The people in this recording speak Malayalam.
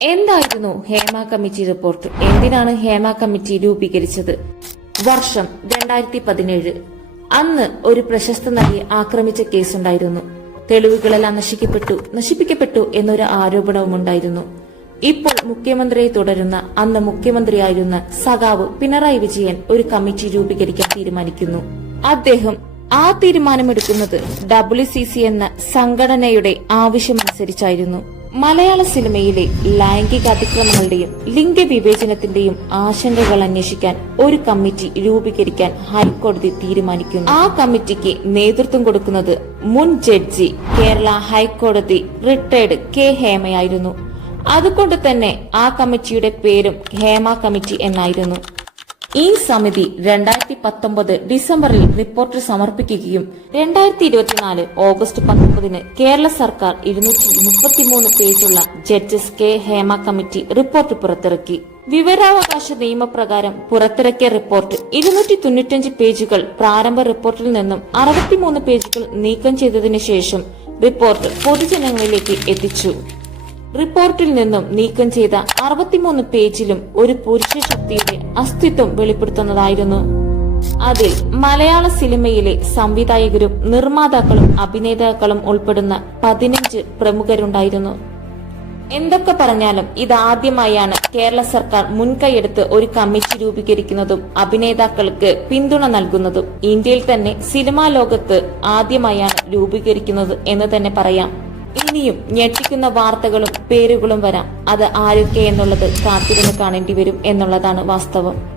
എന്തായിരുന്നു ഹേമ കമ്മിറ്റി റിപ്പോർട്ട്? എന്തിനാണ് ഹേമ കമ്മിറ്റി രൂപീകരിച്ചത്? വർഷം രണ്ടായിരത്തി പതിനേഴ് അന്ന് ഒരു പ്രശസ്ത നടിയെ ആക്രമിച്ച കേസുണ്ടായിരുന്നു. തെളിവുകളെല്ലാം നശിക്കപ്പെട്ടു നശിപ്പിക്കപ്പെട്ടു എന്നൊരു ആരോപണവും ഉണ്ടായിരുന്നു ഇപ്പോൾ മുഖ്യമന്ത്രിയെ തുടരുന്ന അന്ന് മുഖ്യമന്ത്രിയായിരുന്ന സഖാവ് പിണറായി വിജയൻ ഒരു കമ്മിറ്റി രൂപീകരിക്കാൻ തീരുമാനിക്കുന്നു. അദ്ദേഹം ആ തീരുമാനമെടുക്കുന്നത് ഡബ്ല്യു സി സി എന്ന സംഘടനയുടെ ആവശ്യമനുസരിച്ചായിരുന്നു മലയാള സിനിമയിലെ ലൈംഗിക അതിക്രമങ്ങളുടെയും ലിംഗവിവേചനത്തിന്റെയും ആശങ്കകൾ അന്വേഷിക്കാൻ ഒരു കമ്മിറ്റി രൂപീകരിക്കാൻ ഹൈക്കോടതി തീരുമാനിക്കുന്നു. ആ കമ്മിറ്റിക്ക് നേതൃത്വം കൊടുക്കുന്നത് മുൻ ജഡ്ജി കേരള ഹൈക്കോടതി റിട്ടയർഡ് കെ ഹേമയായിരുന്നു. അതുകൊണ്ട് തന്നെ ആ കമ്മിറ്റിയുടെ പേരും ഹേമ കമ്മിറ്റി എന്നായിരുന്നു. ഈ സമിതി രണ്ടായിരത്തി പത്തൊമ്പത് ഡിസംബറിൽ റിപ്പോർട്ട് സമർപ്പിക്കുകയും രണ്ടായിരത്തി ഇരുപത്തിനാല് ഓഗസ്റ്റ് പത്തൊമ്പതിന് കേരള സർക്കാർ ഇരുന്നൂറ്റി മുപ്പത്തിമൂന്ന് പേജുള്ള judges K Hema committee report പുറത്തിറക്കി. വിവരാവകാശ നിയമപ്രകാരം പുറത്തിറക്കിയ റിപ്പോർട്ട് ഇരുന്നൂറ്റി തൊണ്ണൂറ്റഞ്ച് പേജുകൾ പ്രാരംഭ റിപ്പോർട്ടിൽ നിന്നും അറുപത്തിമൂന്ന് പേജുകൾ നീക്കം ചെയ്തതിനു ശേഷം റിപ്പോർട്ട് പൊതുജനങ്ങളിലേക്ക് എത്തിച്ചു. റിപ്പോർട്ടിൽ നിന്നും നീക്കം ചെയ്ത അറുപത്തിമൂന്ന് പേജിലും ഒരു പുരുഷ ശക്തിയുടെ അസ്തിത്വം വെളിപ്പെടുത്തുന്നതായിരുന്നു. അതിൽ മലയാള സിനിമയിലെ സംവിധായകരും നിർമ്മാതാക്കളും അഭിനേതാക്കളും ഉൾപ്പെടുന്ന പതിനഞ്ച് പ്രമുഖരുണ്ടായിരുന്നു. എന്തൊക്കെ പറഞ്ഞാലും ഇതാദ്യമായാണ് കേരള സർക്കാർ മുൻകൈയെടുത്ത് ഒരു കമ്മിറ്റി രൂപീകരിക്കുന്നതും അഭിനേതാക്കൾക്ക് പിന്തുണ നൽകുന്നതും. ഇന്ത്യയിൽ തന്നെ സിനിമാ ലോകത്ത് ആദ്യമായാണ് രൂപീകരിക്കുന്നത് എന്ന് തന്നെ പറയാം. ഇനിയും ഞെട്ടിക്കുന്ന വാർത്തകളും പേരുകളും വരാം. അത് ആരൊക്കെ എന്നുള്ളത് കാത്തിരുന്ന് കാണേണ്ടി വരും എന്നുള്ളതാണ് വാസ്തവം.